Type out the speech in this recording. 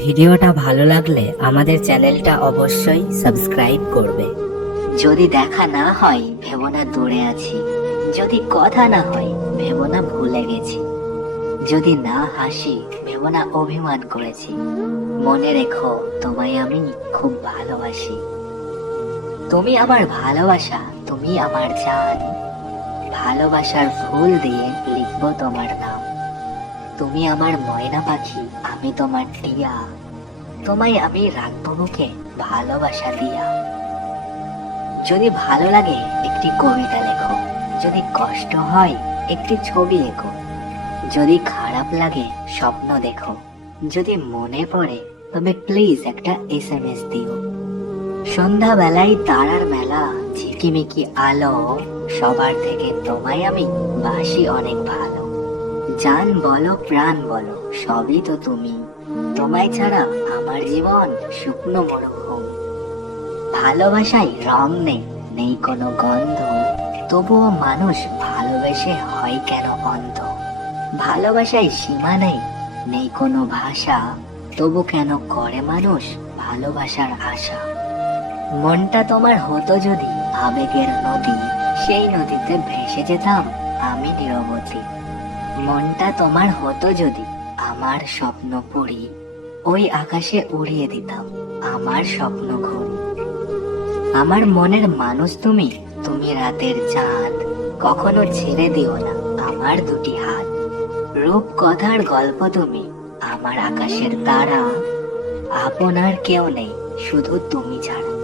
ভিডিওটা ভালো লাগলে আমাদের চ্যানেলটা অবশ্যই সাবস্ক্রাইব করবে। যদি দেখা না হয় ভেবো না দূরে আছি, যদি কথা না হয় ভেবো না ভুলে গেছি, যদি না হাসি ভেবো না অভিমান করেছি। মনে রেখো তোমায় আমি খুব ভালোবাসি। তুমি আমার ভালোবাসা, তুমি আমার জান। ভালোবাসার ফুল দিয়ে লিখবো তোমার নাম। তুমি আমার ময়না পাখি, আমি তোমার টিয়া। তোমায় আমি রাখবো বুকে ভালোবাসা দিয়া। যদি ভালো লাগে একটি কবিতা লেখো, যদি কষ্ট হয় একটি ছবি এঁকো, যদি খারাপ লাগে স্বপ্ন দেখো, যদি মনে পড়ে তবে প্লিজ একটা SMS দিও। সন্ধ্যাবেলায় তারার মেলা, ঝিকিমিকি আলো, সবার থেকে তোমায় আমি বাসি অনেক ভালো। জান বলো প্রাণ বলো সবই তো তুমি, তোমায় ছাড়া আমার জীবন শুকনো মরুভূমি। ভালোবাসায় রং নেই, নেই কোনো গন্ধ, তবুও মানুষ ভালোবেসে হয় কেন অন্ধ। ভালোবাসায় সীমা নেই, নেই কোনো ভাষা, তবু কেন করে মানুষ ভালোবাসার আশা। মনটা তোমার হতো যদি আবেগের নদী, সেই নদীতে ভেসে যেতাম আমি নীরবতী। মনটা তোমার হতো যদি আমার স্বপ্ন পড়ি, ওই আকাশে উড়িয়ে দিতাম আমার স্বপ্ন ঘুড়ি। আমার মনের মানুষ তুমি, তুমি রাতের চাঁদ, কখনো ছেড়ে দিও না আমার দুটি হাত। রূপ কথার গল্প তুমি, আমার আকাশের তারা, আপনার কেউ নেই শুধু তুমি ছাড়া।